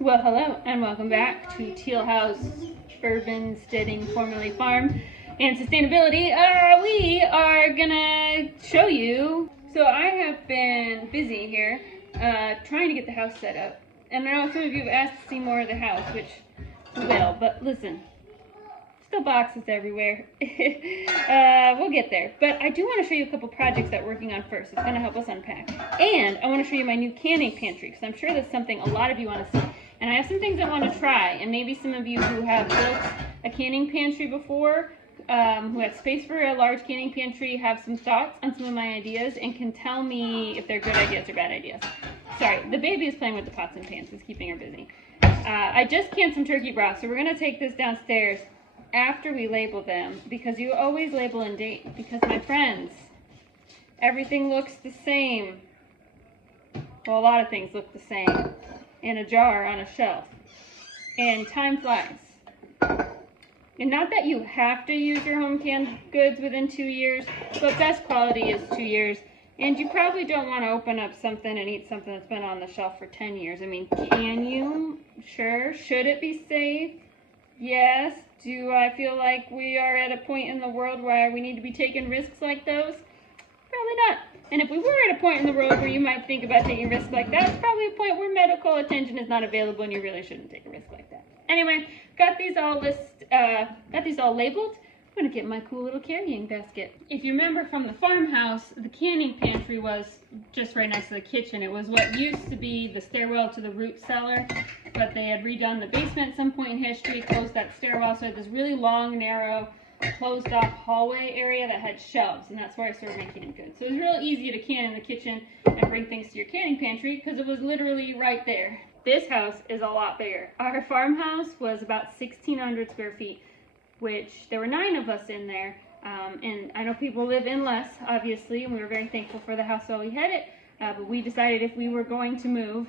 Well, hello and welcome back to Teal House Urban Formerly Farm and Sustainability. We are gonna show you. So I have been busy here trying to get the house set up. And I know some of you have asked to see more of the house, which we will, but listen, still boxes everywhere. We'll get there. But I do want to show you a couple projects that we're working on first. It's gonna help us unpack. And I want to show you my new canning pantry, because I'm sure that's something a lot of you want to see. And I have some things I want to try, and maybe some of you who have built a canning pantry before, who have space for a large canning pantry, have some thoughts on some of my ideas and can tell me if they're good ideas or bad ideas. Sorry, the baby is playing with the pots and pans. It's keeping her busy. I just canned some turkey broth, so we're going to take this downstairs after we label them, because you always label and date, because my friends, everything looks the same. Well, a lot of things look the same in a jar on a shelf, and time flies. And not that you have to use your home canned goods within 2 years, but best quality is 2 years. And you probably don't want to open up something and eat something that's been on the shelf for 10 years. I mean, can you? Sure. Should it be safe? Yes. Do I feel like we are at a point in the world where we need to be taking risks like those? Probably not. And if we were at a point in the world where you might think about taking risks like that, it's probably a point where medical attention is not available and you really shouldn't take a risk like that. Anyway, got these all labeled. I'm gonna get my cool little carrying basket. If you remember from the farmhouse, the canning pantry was just right next to the kitchen. It was what used to be the stairwell to the root cellar, but they had redone the basement at some point in history, closed that stairwell, so this really long, narrow, closed off hallway area that had shelves, and that's where I started my canning goods. So it was real easy to can in the kitchen and bring things to your canning pantry because it was literally right there. This house is a lot bigger. Our farmhouse was about 1,600 square feet, which there were 9 of us in there. And I know people live in less, obviously, and we were very thankful for the house while we had it. But we decided if we were going to move,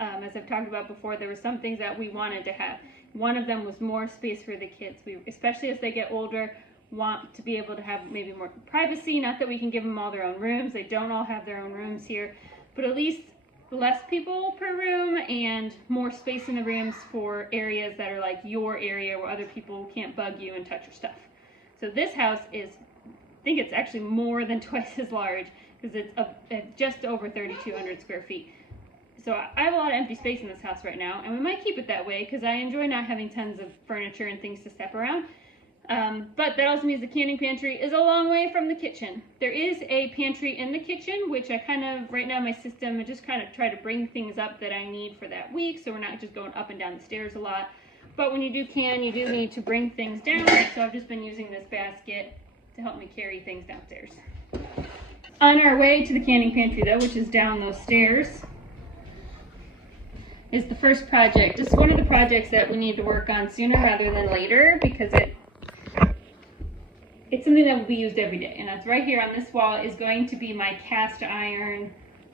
as I've talked about before, there were some things that we wanted to have. One of them was more space for the kids. We, especially as they get older, want to be able to have maybe more privacy. Not that we can give them all their own rooms. They don't all have their own rooms here, but at least less people per room and more space in the rooms for areas that are like your area where other people can't bug you and touch your stuff. So this house is, I think it's actually more than twice as large, because it's just over 3,200 square feet. So I have a lot of empty space in this house right now, and we might keep it that way because I enjoy not having tons of furniture and things to step around. But that also means the canning pantry is a long way from the kitchen. There is a pantry in the kitchen, which I kind of, right now my system, I just kind of try to bring things up that I need for that week, so we're not just going up and down the stairs a lot. But when you do can, you do need to bring things down, so I've just been using this basket to help me carry things downstairs. On our way to the canning pantry though, which is down those stairs, is the first project. It's one of the projects that we need to work on sooner rather than later, because it's something that will be used every day. And that's right here on this wall is going to be my cast iron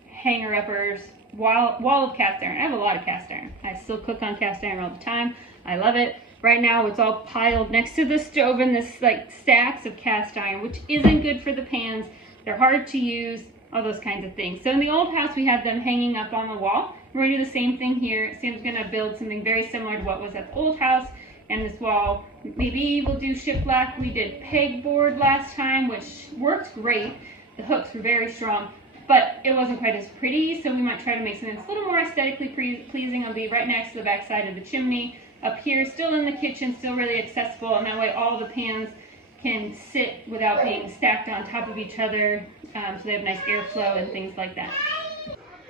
hanger-uppers, wall of cast iron. I have a lot of cast iron. I still cook on cast iron all the time. I love it. Right now it's all piled next to the stove in this like stacks of cast iron, which isn't good for the pans. They're hard to use, all those kinds of things. So in the old house, we had them hanging up on the wall. We're gonna do the same thing here. Sam's gonna build something very similar to what was at the old house. And this wall, maybe we'll do shiplap. We did pegboard last time, which worked great. The hooks were very strong, but it wasn't quite as pretty. So we might try to make something that's a little more aesthetically pleasing. It'll be right next to the back side of the chimney. Up here, still in the kitchen, still really accessible. And that way all the pans can sit without being stacked on top of each other, so they have nice airflow and things like that.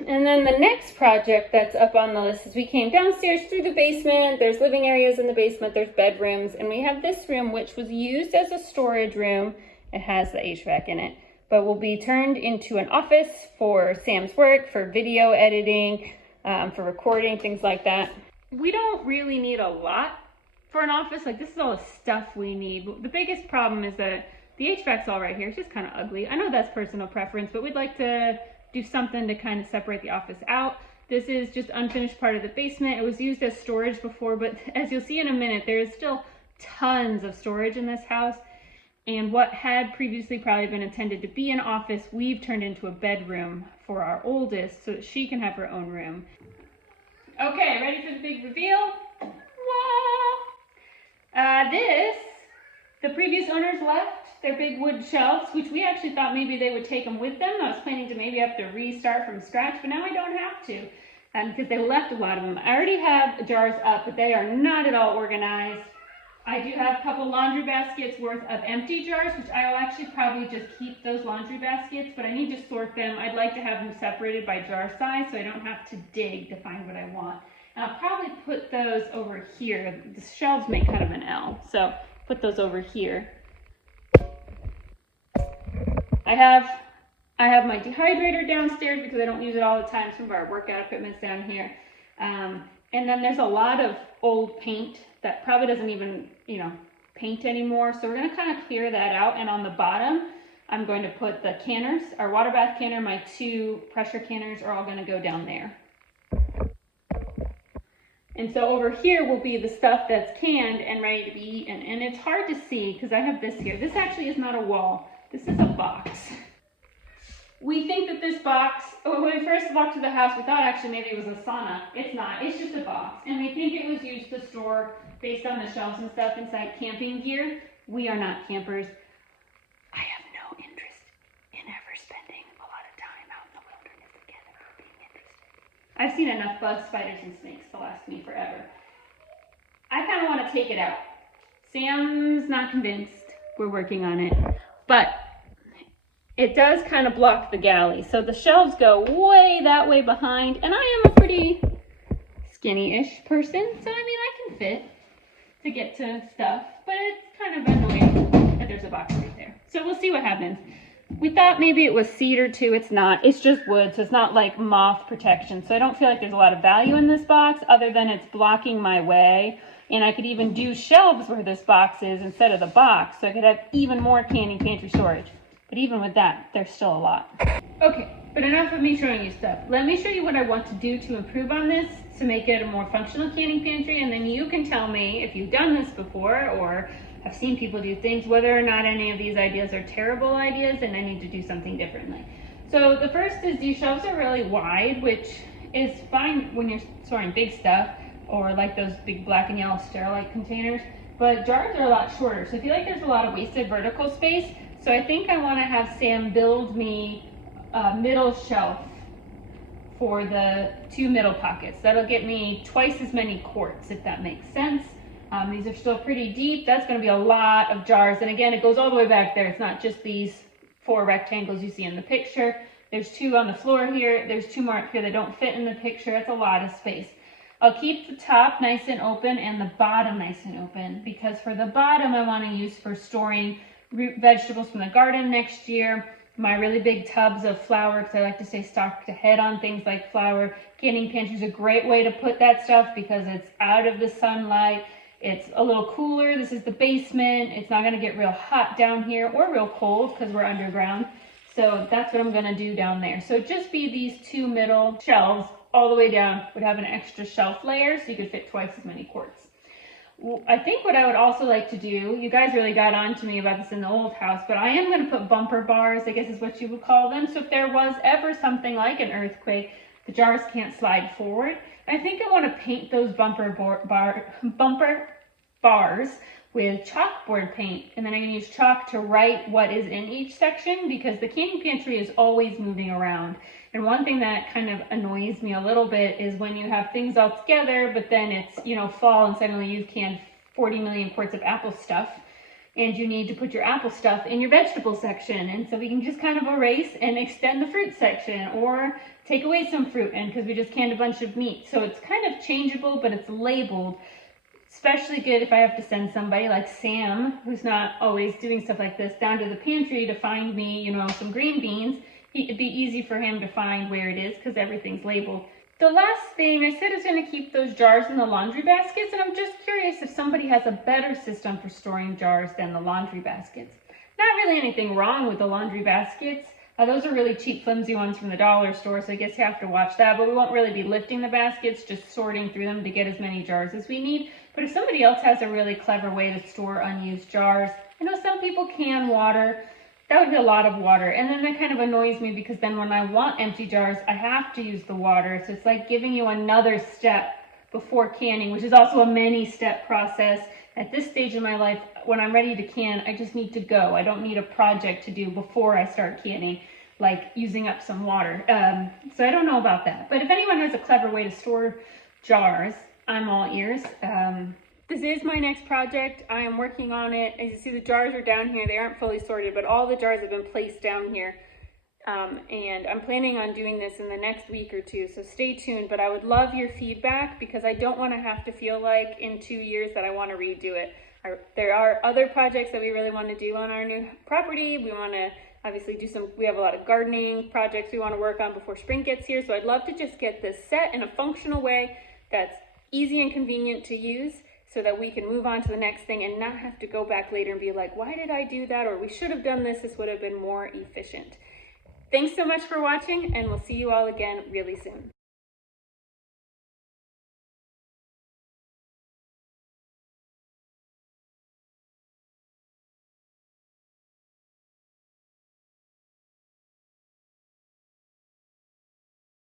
And then the next project that's up on the list is we came downstairs through the basement. There's living areas in the basement, there's bedrooms, and we have this room which was used as a storage room. It has the HVAC in it, but will be turned into an office for Sam's work, for video editing, for recording, things like that. We don't really need a lot for an office. Like, this is all the stuff we need. The biggest problem is that the HVAC's all right here. It's just kind of ugly. I know that's personal preference, but we'd like to do something to kind of separate the office out. This is just unfinished part of the basement. It was used as storage before, but as you'll see in a minute, there is still tons of storage in this house. And what had previously probably been intended to be an office, we've turned into a bedroom for our oldest so that she can have her own room. Okay, ready for the big reveal? The previous owners left their big wood shelves, which we actually thought maybe they would take them with them. I was planning to maybe have to restart from scratch, but now I don't have to, because they left a lot of them. I already have jars up, but they are not at all organized. I do have a couple laundry baskets worth of empty jars, which I will actually probably just keep those laundry baskets, but I need to sort them. I'd like to have them separated by jar size so I don't have to dig to find what I want. And I'll probably put those over here. The shelves make kind of an L, so put those over here. I have my dehydrator downstairs because I don't use it all the time. Some of our workout equipment's down here. And then there's a lot of old paint that probably doesn't even, paint anymore. So we're gonna kind of clear that out. And on the bottom, I'm going to put the canners, our water bath canner, my 2 pressure canners are all gonna go down there. And so over here will be the stuff that's canned and ready to be eaten. And it's hard to see because I have this here. This actually is not a wall. This is a box. We think that this box, when we first walked to the house, we thought actually maybe it was a sauna. It's not, it's just a box. And we think it was used to store, based on the shelves and stuff, inside camping gear. We are not campers. I have no interest in ever spending a lot of time out in the wilderness again or being interested. I've seen enough bugs, spiders, and snakes to last me forever. I kind of want to take it out. Sam's not convinced. We're working on it. But it does kind of block the galley. So the shelves go way that way behind. And I am a pretty skinny-ish person. So, I can fit to get to stuff. But it's kind of annoying that there's a box right there. So we'll see what happens. We thought maybe it was cedar too. It's not. It's just wood. So it's not like moth protection. So I don't feel like there's a lot of value in this box other than it's blocking my way. And I could even do shelves where this box is instead of the box. So I could have even more canning pantry storage. But even with that, there's still a lot. Okay, but enough of me showing you stuff. Let me show you what I want to do to improve on this to make it a more functional canning pantry. And then you can tell me if you've done this before or have seen people do things, whether or not any of these ideas are terrible ideas and I need to do something differently. So the first is these shelves are really wide, which is fine when you're storing big stuff or like those big black and yellow Sterilite containers. But jars are a lot shorter. So I feel like there's a lot of wasted vertical space. So I think I want to have Sam build me a middle shelf for the 2 middle pockets. That'll get me twice as many quarts, if that makes sense. These are still pretty deep. That's going to be a lot of jars. And again, it goes all the way back there. It's not just these 4 rectangles you see in the picture. There's 2 on the floor here. There's 2 more up here that don't fit in the picture. That's a lot of space. I'll keep the top nice and open and the bottom nice and open because for the bottom I want to use for storing root vegetables from the garden next year, my really big tubs of flour because I like to stay stocked ahead on things like flour. Canning pantry is a great way to put that stuff because it's out of the sunlight. It's a little cooler. This is the basement. It's not going to get real hot down here or real cold because we're underground. So that's what I'm going to do down there. So just be these 2 middle shelves all the way down would have an extra shelf layer so you could fit twice as many quarts. I think what I would also like to do, you guys really got on to me about this in the old house, but I am going to put bumper bars, I guess is what you would call them. So if there was ever something like an earthquake, the jars can't slide forward. I think I want to paint those bumper bars with chalkboard paint. And then I'm going to use chalk to write what is in each section because the canning pantry is always moving around. And one thing that kind of annoys me a little bit is when you have things all together, but then it's, fall and suddenly you've canned 40 million quarts of apple stuff and you need to put your apple stuff in your vegetable section. And so we can just kind of erase and extend the fruit section or take away some fruit and because we just canned a bunch of meat. So it's kind of changeable, but it's labeled. Especially good if I have to send somebody like Sam, who's not always doing stuff like this, down to the pantry to find me, some green beans. It'd be easy for him to find where it is because everything's labeled. The last thing, I said I was going to keep those jars in the laundry baskets, and I'm just curious if somebody has a better system for storing jars than the laundry baskets. Not really anything wrong with the laundry baskets. Those are really cheap, flimsy ones from the dollar store, so I guess you have to watch that, but we won't really be lifting the baskets, just sorting through them to get as many jars as we need. But if somebody else has a really clever way to store unused jars, I know some people can water. That would be a lot of water. And then that kind of annoys me because then when I want empty jars, I have to use the water. So it's like giving you another step before canning, which is also a many step process. At this stage in my life, when I'm ready to can, I just need to go. I don't need a project to do before I start canning, like using up some water. So I don't know about that. But if anyone has a clever way to store jars, I'm all ears. This is my next project. I am working on it. As you see, the jars are down here. They aren't fully sorted, but all the jars have been placed down here. And I'm planning on doing this in the next week or two, so stay tuned. But I would love your feedback because I don't want to have to feel like in 2 years that I want to redo it. There are other projects that we really want to do on our new property. We want to obviously we have a lot of gardening projects we want to work on before spring gets here. So I'd love to just get this set in a functional way that's easy and convenient to use, so that we can move on to the next thing and not have to go back later and be like, why did I do that? Or we should have done this. This would have been more efficient. Thanks so much for watching, and we'll see you all again really soon.